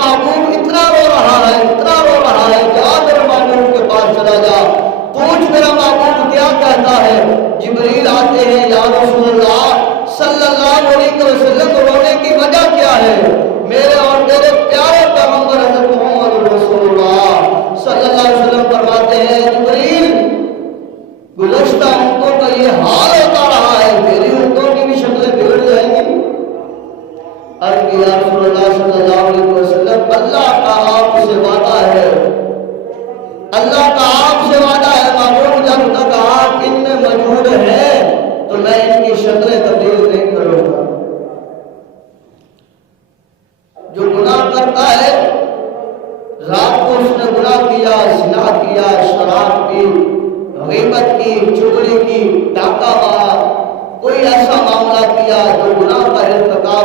محبوب اتنا رو رہا ہے جا میرے محبوب کے پاس چلا جا، پوچھ میرا محبوب کیا کہتا ہے۔ جبریل آتے ہیں، یا رسول اللہ صلی اللہ علیہ وسلم رونے کی وجہ کیا ہے؟ میرے اور تیرے پیارے پیغمبر حضرت محمد رسول اللہ صلی اللہ علیہ وسلم فرماتے ہیں جبریل گزشتہ امتوں کا یہ حال ہوتا رہا ہے، میری امتوں کی بھی شکلیں بگڑ جائیں گی۔ عرض کیا یا رسول اللہ صلی اللہ علیہ وسلم اللہ کا آپ سے وعدہ ہے، اللہ کا آپ سے وعدہ ہے معلوم جب تک آپ ان میں موجود ہیں تو میں ان کی شکلیں تبدیل نہیں کروں گا۔ جو گناہ کرتا ہے، رات کو اس نے گناہ کیا، زنا کیا، شراب پی، غیبت کی، چغلی کی، ڈاکہ مارا، کوئی ایسا معاملہ کیا جو گناہ کا ارتکاب